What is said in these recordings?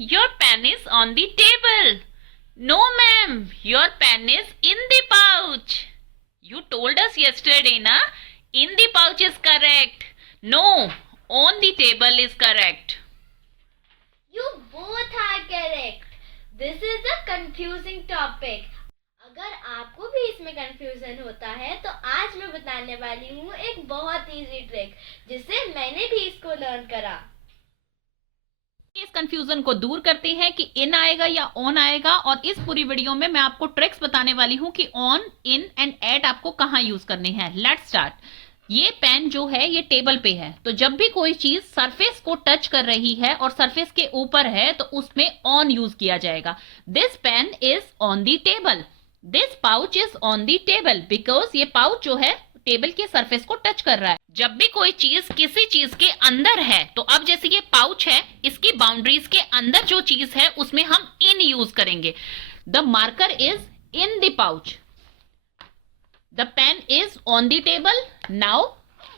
your pen is on the table. No, ma'am, your pen is in the pouch. You told us yesterday, na? In the pouch is correct. No, on the table is correct. You both are correct. This is a confusing topic. अगर आपको भी इसमें confusion होता है तो आज मैं बताने वाली हूँ एक बहुत इजी ट्रिक जिससे मैंने भी इसको लर्न करा। इस कंफ्यूजन को दूर करते हैं कि इन आएगा या ऑन आएगा, और इस पूरी वीडियो में मैं आपको ट्रिक्स बताने वाली हूँ कि ऑन, इन एंड एट आपको कहाँ यूज करने हैं। Let's start. ये पेन जो है ये टेबल पे है, तो जब भी कोई चीज सरफेस को टच कर रही है और सरफेस के ऊपर है तो उसमें ऑन यूज किया जाएगा। This pen is on the table. This pouch is on the table because ये पाउच जो है टेबल के सरफेस को टच कर रहा है। जब भी कोई चीज किसी चीज के अंदर है, तो अब जैसे ये पाउच है, इसकी बाउंड्रीज के अंदर जो चीज है उसमें हम इन यूज करेंगे। The marker is in the pouch. The pen is on the table. Now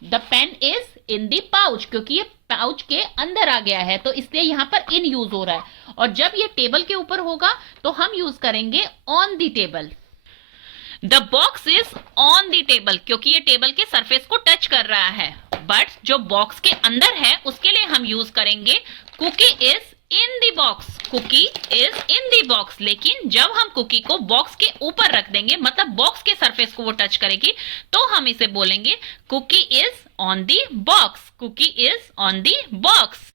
the pen is in the pouch, क्योंकि ये पाउच के अंदर आ गया है तो इसलिए यहां पर इन यूज हो रहा है। और जब ये टेबल के ऊपर होगा तो हम यूज करेंगे on the table. The box is on the table, क्योंकि ये टेबल के सरफेस को टच कर रहा है। बट जो बॉक्स के अंदर है उसके लिए हम यूज करेंगे cookie is in the box. Cookie is in the box. लेकिन जब हम कुकी को बॉक्स के ऊपर रख देंगे, मतलब बॉक्स के सरफेस को वो टच करेगी, तो हम इसे बोलेंगे cookie is on the box. Cookie is on the box.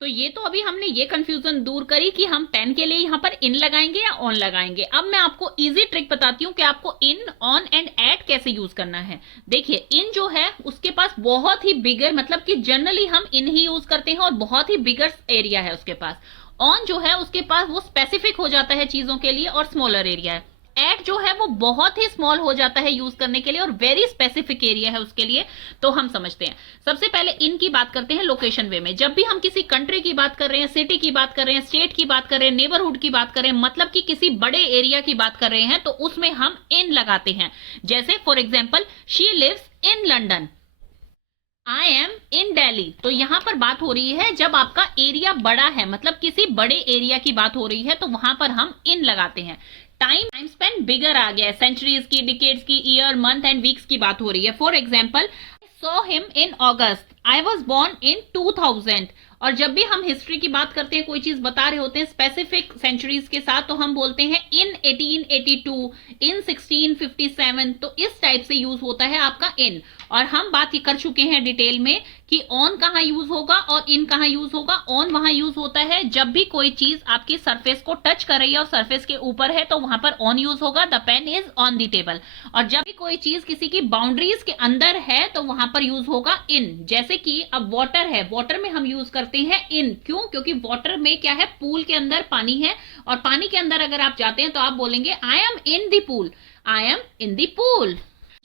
तो ये तो अभी हमने ये कंफ्यूजन दूर करी कि हम पेन के लिए यहाँ पर इन लगाएंगे या ऑन लगाएंगे। अब मैं आपको इजी ट्रिक बताती हूँ कि आपको इन, ऑन एंड एट कैसे यूज करना है। देखिए, इन जो है उसके पास बहुत ही बिगर, मतलब कि जनरली हम इन ही यूज करते हैं और बहुत ही बिगर एरिया है उसके पास। ऑन जो है उसके पास वो स्पेसिफिक हो जाता है चीजों के लिए और स्मॉलर एरिया है। एट जो है वो बहुत ही स्मॉल हो जाता है यूज करने के लिए और वेरी स्पेसिफिक एरिया है उसके लिए। तो हम समझते हैं। सबसे पहले इन की बात करते हैं लोकेशन वे में। जब भी हम किसी कंट्री की बात कर रहे हैं, सिटी की बात कर रहे हैं, स्टेट की बात कर रहे हैं, नेबरहुड की बात कर रहे हैं, मतलब कि किसी बड़े एरिया की बात कर रहे हैं, तो उसमें हम इन लगाते हैं। जैसे for example, she lives in London, I am in Delhi. तो यहां पर बात हो रही है जब आपका एरिया बड़ा है, मतलब किसी बड़े एरिया की बात हो रही है, तो वहां पर हम इन लगाते हैं। टाइम स्पेन बिगर आ गया है, सेंचुरीज की, डिकेड्स की, ईयर, मंथ एंड वीक्स की बात हो रही है। For example, I saw him in August, I was born in 2000। और जब भी हम हिस्ट्री की बात करते हैं, कोई चीज बता रहे होते हैं स्पेसिफिक सेंचुरीज के साथ, तो हम बोलते हैं इन 1882, इन 1657। तो इस टाइप से यूज होता है आपका इन। और हम बात ये कर चुके हैं डिटेल में कि ऑन कहाँ यूज होगा और इन कहाँ यूज होगा। ऑन वहां यूज होता है जब भी कोई चीज आपकी सरफेस को टच कर रही है और सरफेस के ऊपर है, तो वहां पर ऑन यूज होगा। The pen is on the table. और जब भी कोई चीज किसी की बाउंड्रीज के अंदर है तो वहां पर यूज होगा इन। जैसे कि अब वाटर है, वाटर में हम यूज करते हैं इन। क्यों? क्योंकि वाटर में क्या है, पूल के अंदर पानी है, और पानी के अंदर अगर आप जाते हैं तो आप बोलेंगे आई am in the pool, I am in the pool.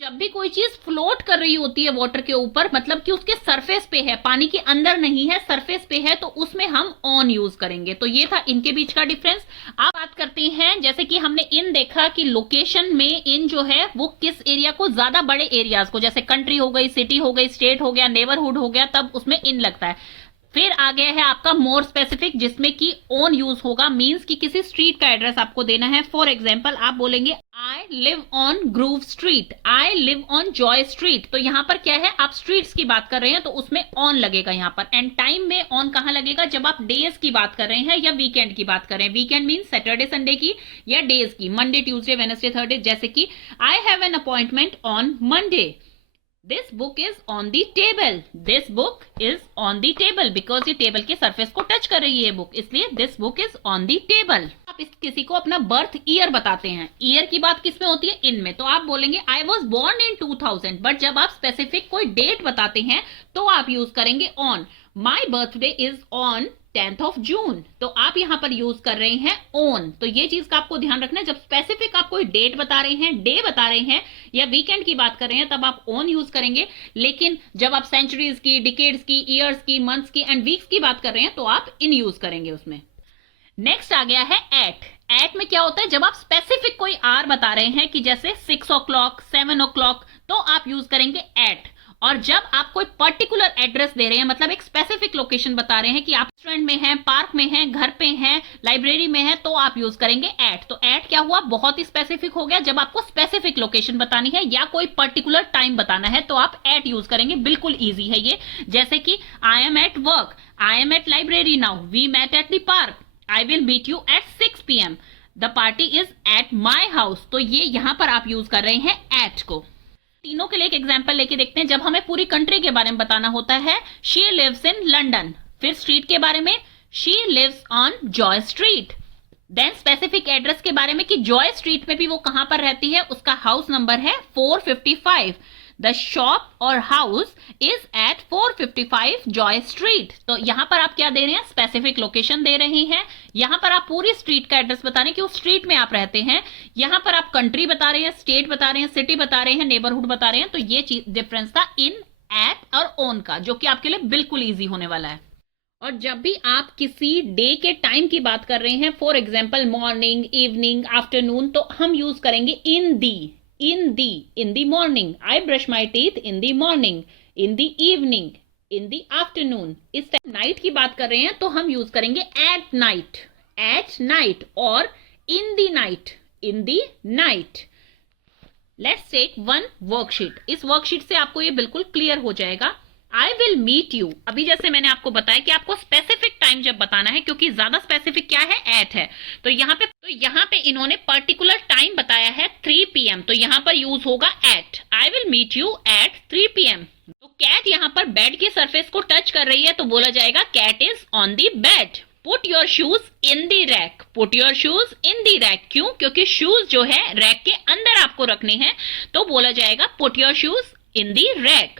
जब भी कोई चीज फ्लोट कर रही होती है वाटर के ऊपर, मतलब कि उसके सरफेस पे है, पानी के अंदर नहीं है, सरफेस पे है, तो उसमें हम ऑन यूज करेंगे। तो ये था इनके बीच का डिफरेंस। आप बात करते हैं, जैसे कि हमने इन देखा कि लोकेशन में इन जो है वो किस एरिया को, ज्यादा बड़े एरियाज को, जैसे कंट्री हो गई, सिटी हो गई, स्टेट हो गया, नेबरहुड हो गया, तब उसमें इन लगता है। फिर आ गया है आपका मोर स्पेसिफिक, जिसमें कि ऑन यूज होगा। मींस कि किसी स्ट्रीट का एड्रेस आपको देना है। फॉर एग्जांपल, आप बोलेंगे I live on groove street, I live on Joy street. तो यहां पर क्या है, आप स्ट्रीट्स की बात कर रहे हैं तो उसमें ऑन लगेगा यहां पर। एंड टाइम में ऑन कहां लगेगा, जब आप डेज की बात कर रहे हैं या वीकेंड की बात कर रहे हैं। वीकेंड मीन सैटरडे संडे की, या डेज की, मंडे ट्यूसडे वेडनेसडे थर्सडे। जैसे कि आई have an appointment on Monday, this book is on the table, this book is on the table, because ये टेबल के सरफेस को टच कर रही है बुक, इसलिए this book is on the table. आप किसी को अपना बर्थ ईयर बताते हैं, ईयर की बात किसमें होती है, इन में, तो आप बोलेंगे I was born in 2000। But जब आप स्पेसिफिक कोई डेट बताते हैं तो आप यूज करेंगे on. My birthday is on 10th of June। तो आप यहां पर यूज कर रहे हैं ऑन। तो ये चीज का आपको ध्यान रखना है, जब स्पेसिफिक आप कोई डेट बता रहे हैं, डे बता रहे हैं, या वीकेंड की बात कर रहे हैं, तब आप ऑन यूज करेंगे। लेकिन जब आप सेंचुरीज की, डिकेड्स की, ईयर्स की, मंथ्स की एंड वीक्स की बात कर रहे हैं तो आप इन यूज करेंगे उसमें। नेक्स्ट आ गया है एट। एट में क्या होता है, जब आप स्पेसिफिक कोई आर बता रहे हैं कि जैसे 6 o'clock, 7 o'clock, तो आप यूज करेंगे एट। और जब आप कोई पर्टिकुलर एड्रेस दे रहे हैं, मतलब एक स्पेसिफिक लोकेशन बता रहे हैं कि आप रेस्टोरेंट में हैं, पार्क में हैं, घर पे हैं, लाइब्रेरी में हैं, तो आप यूज करेंगे एट। तो एट क्या हुआ, बहुत ही स्पेसिफिक हो गया। जब आपको स्पेसिफिक लोकेशन बतानी है या कोई पर्टिकुलर टाइम बताना है तो आप एट यूज करेंगे। बिल्कुल ईजी है ये। जैसे कि I am at work, I am at library now, we met at the park, I will meet you at 6 PM, the party is at my house. तो ये यहां पर आप यूज कर रहे हैं एट को। तीनों के लिए एक एग्जांपल लेके देखते हैं। जब हमें पूरी कंट्री के बारे में बताना होता है, शी लिव्स इन लंडन। फिर स्ट्रीट के बारे में, she lives on Joy street. Then specific address के बारे में कि जॉय स्ट्रीट में भी वो कहां पर रहती है, उसका हाउस नंबर है 455। द शॉप और house is at 455 Joy street. तो यहां पर आप क्या दे रहे हैं, स्पेसिफिक लोकेशन दे रहे हैं। यहां पर आप पूरी स्ट्रीट का एड्रेस बता रहे हैं कि उस स्ट्रीट में आप रहते हैं। यहां पर आप कंट्री बता रहे हैं, स्टेट बता रहे हैं, सिटी बता रहे हैं, नेबरहुड बता रहे हैं। तो ये चीज डिफरेंस था इन, एट और ऑन का, जो कि आपके लिए बिल्कुल ईजी होने वाला है। और जब भी आप किसी डे के टाइम की बात कर रहे हैं, for example morning, evening, afternoon, तो हम यूज करेंगे इन दी। in the morning, I brush my teeth in the morning, in the evening, in the afternoon। इस टाइम नाइट की बात कर रहे हैं तो हम यूज करेंगे at night और in the night। Let's take one worksheet। इस वर्कशीट से आपको ये बिल्कुल क्लियर हो जाएगा। आई विल मीट यू, अभी जैसे मैंने आपको बताया कि आपको स्पेसिफिक टाइम जब बताना है, क्योंकि ज्यादा स्पेसिफिक क्या है, एट है, तो यहाँ पे इन्होंने पर्टिकुलर टाइम बताया है 3 PM, तो यहाँ पर यूज होगा at. I will meet you at 3 PM। तो कैट यहाँ पर बेड के सरफेस को टच कर रही है, तो बोला जाएगा cat is on the bed. Put your shoes in the rack, put your shoes in the rack. क्यों, क्योंकि शूज जो है रैक के अंदर आपको रखने हैं, तो बोला जाएगा put your shoes in the rack.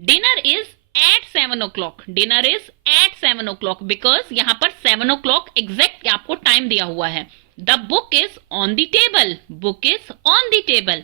Dinner is at 7 o'clock, dinner is at 7 o'clock, because यहां पर 7 o'clock एग्जैक्ट आपको टाइम दिया हुआ है। The book is on the table, book is on the table.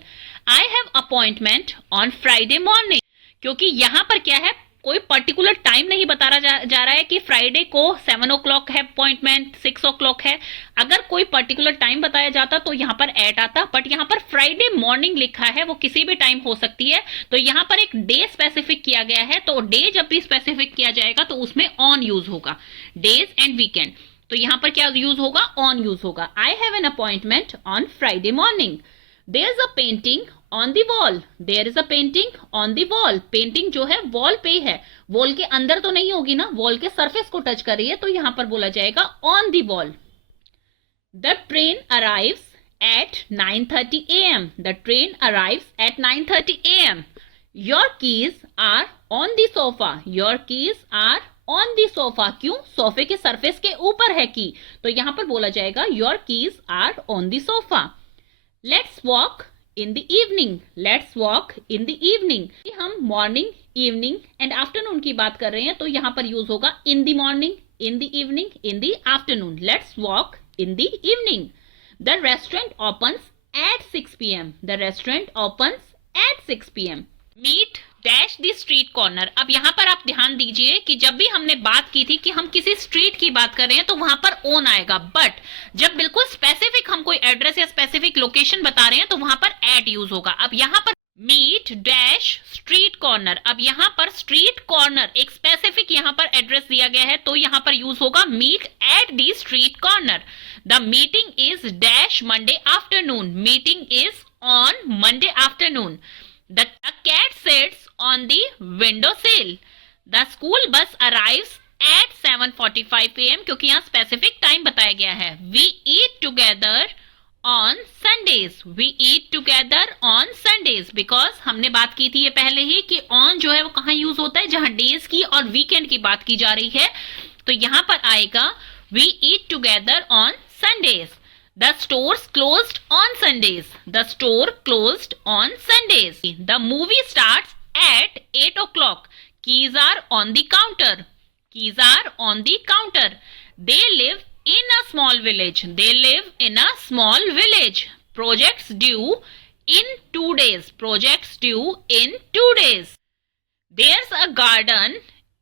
I have appointment on Friday morning, क्योंकि यहां पर क्या है, कोई पर्टिकुलर टाइम नहीं बताया जा रहा है कि फ्राइडे को 7 o'clock है अपॉइंटमेंट, 6 o'clock है। अगर कोई पर्टिकुलर टाइम बताया जाता तो यहाँ पर एट आता, बट यहाँ पर फ्राइडे मॉर्निंग लिखा है, वो किसी भी टाइम हो सकती है। तो यहाँ पर एक डे स्पेसिफिक किया गया है, तो डे जब भी स्पेसिफिक किया जाएगा तो उसमें ऑन यूज होगा, डेज एंड वीकेंड। तो यहाँ पर क्या यूज होगा, ऑन यूज होगा। I have an appointment on Friday morning. There is a painting on the wall, there is a painting on the wall. Painting जो है वॉल पे है, वॉल के अंदर तो नहीं होगी ना, वॉल के सरफेस को टच कर रही है, तो यहां पर बोला जाएगा on the wall. The train arrives at 9:30 AM, the train arrives at 9:30 AM। Your keys are on the sofa, your keys are on the sofa. क्यों, सोफे के सरफेस के ऊपर है की, तो यहां पर बोला जाएगा your keys are on the sofa. Let's walk in the evening, let's walk in the evening. हम मॉर्निंग, इवनिंग एंड आफ्टरनून की बात कर रहे हैं, तो यहां पर यूज होगा in the morning, in the evening, in the afternoon. Let's walk in the evening. The restaurant opens at 6 PM, the restaurant opens at 6 PM। Meet dash the street corner. अब यहाँ पर आप ध्यान दीजिए कि जब भी हमने बात की थी कि हम किसी स्ट्रीट की बात कर रहे हैं तो वहां पर ओन आएगा, बट जब बिल्कुल स्पेसिफिक हम कोई एड्रेस या स्पेसिफिक लोकेशन बता रहे हैं तो वहां पर एट यूज होगा। अब यहाँ पर मीट डैश स्ट्रीट कॉर्नर, अब यहाँ पर स्ट्रीट कॉर्नर एक स्पेसिफिक यहाँ पर एड्रेस दिया गया है, तो यहाँ पर यूज होगा meet at the street corner. The meeting is dash Monday afternoon, meeting is on Monday afternoon. The cat sits on the windowsill. The school bus arrives at 7:45 PM, क्योंकि यहाँ स्पेसिफिक टाइम बताया गया है। We eat together on Sundays, we eat together on Sundays, because हमने बात की थी ये पहले ही कि on जो है वो कहाँ यूज होता है, जहाँ डेज की और वीकेंड की बात की जा रही है, तो यहाँ पर आएगा we eat together on Sundays. The stores closed on Sundays, the store closed on Sundays. The movie starts at 8 o'clock. Keys are on the counter, keys are on the counter. They live in a small village, they live in a small village. Projects due in 2 days, projects due in 2 days. There's a garden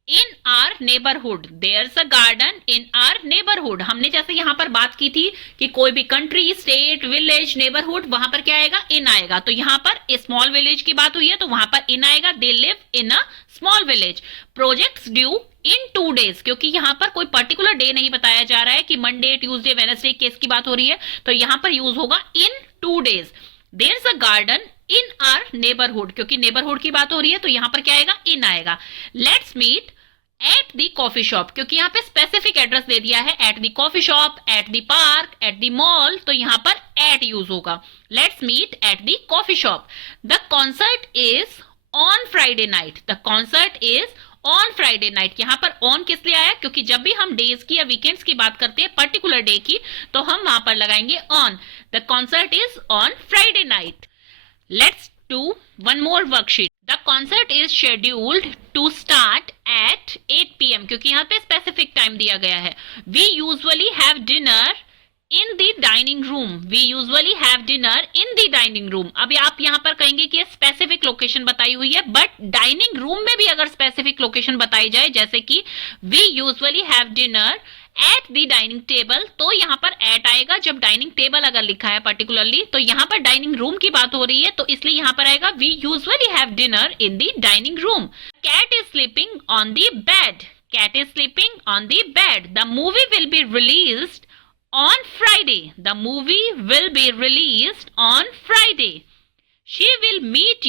in are neighbourhood, there's a garden in are neighbourhood. हमने जैसे यहाँ पर बात की थी कि कोई भी कंट्री, स्टेट, विलेज, नेबरहुड, वहां पर क्या आएगा, इन आएगा। तो यहाँ पर स्मॉल विलेज की बात हुई है तो वहां पर इन आएगा, they live in a small village. Projects due in 2 days, क्योंकि यहाँ पर कोई पर्टिकुलर डे नहीं बताया जा रहा है कि मंडे, ट्यूसडे, वेडनेसडे केस की बात हो रही है, तो यहाँ पर यूज होगा इन 2 days। There's a garden in are neighbourhood, क्योंकि नेबरहुड की बात हो रही है तो यहाँ पर क्या आएगा, इन आएगा। Let's meet at the coffee shop, क्योंकि यहाँ पे स्पेसिफिक एड्रेस दे दिया है, at the coffee shop, at the park, at the mall, तो यहाँ पर एट यूज होगा। Let's meet at the coffee shop. The concert is on Friday night, the concert is on Friday night. यहाँ पर on किस लिए आया, क्योंकि जब भी हम डेज की या वीकेंड्स की बात करते हैं पर्टिकुलर डे की, तो हम वहां पर लगाएंगे on. The concert is on Friday night. Let's do one more worksheet. The concert is scheduled to start at 8 p.m. क्योंकि यहाँ पे specific time दिया गया है। We usually have dinner in the dining room. We usually have dinner in the dining room. अभी आप यहाँ पर कहेंगे कि स्पेसिफिक लोकेशन बताई हुई है, बट डाइनिंग रूम में भी अगर स्पेसिफिक लोकेशन बताई जाए, जैसे कि we usually have dinner at the dining table, तो यहाँ पर एट आएगा जब डाइनिंग टेबल अगर लिखा है पर्टिकुलरली, तो यहाँ पर डाइनिंग रूम की बात हो रही है तो इसलिए यहाँ पर आएगा we usually have dinner in the dining room. Cat is sleeping on the bed, cat is sleeping on the bed. The movie will be released on Friday, the movie will be released on Friday. She will meet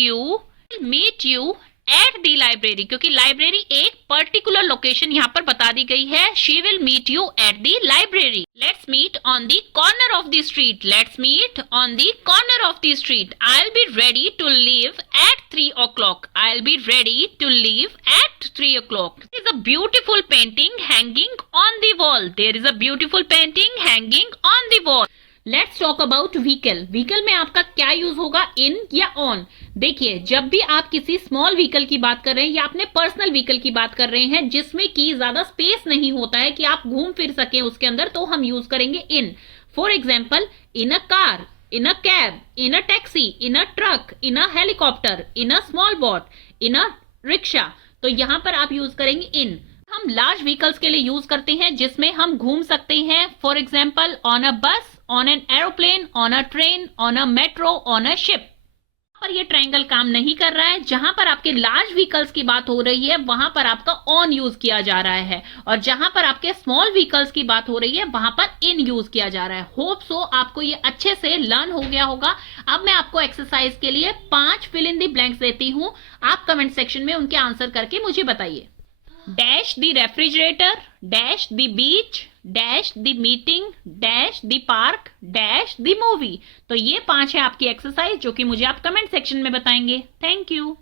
you at the library, क्योंकि library एक particular location यहाँ पर बता दी गई है। She will meet you at the library. Let's meet on the corner of the street, let's meet on the corner of the street. I will be ready to leave at 3 o'clock, I will be ready to leave at 3 o'clock। There is a beautiful painting hanging on the wall, there is a beautiful painting hanging on the wall। Let's talk about vehicle. Vehicle में आपका क्या use होगा, इन या on. देखिए, जब भी आप किसी स्मॉल व्हीकल की बात कर रहे हैं या अपने पर्सनल व्हीकल की बात कर रहे हैं जिसमें कि ज्यादा स्पेस नहीं होता है कि आप घूम फिर सके उसके अंदर, तो हम यूज करेंगे in. For example, in a car, in a cab, in a taxi, in a truck, in a helicopter, in a small boat, in a rickshaw, तो यहां पर आप यूज करेंगे इन। हम लार्ज व्हीकल्स के लिए यूज करते हैं जिसमें हम घूम सकते हैं। फॉर एग्जाम्पल, ऑन अ बस, on an aeroplane, on a train, on a metro, on a ship. पर ये ट्रायंगल काम नहीं कर रहा है। जहां पर आपके लार्ज व्हीकल्स की बात हो रही है वहां पर आपका ऑन यूज किया जा रहा है, और जहां पर आपके स्मॉल व्हीकल्स की बात हो रही है वहां पर इन यूज किया जा रहा है। होप सो आपको ये अच्छे से लर्न हो गया होगा। अब मैं आपको एक्सरसाइज के लिए 5 फिल इन द ब्लैंक्स देती हूँ, आप कमेंट सेक्शन में उनके आंसर करके मुझे बताइए। Dash the refrigerator, dash the beach, dash the meeting, dash the park, dash the movie. तो ये 5 है आपकी एक्सरसाइज जो कि मुझे आप कमेंट सेक्शन में बताएंगे। Thank you.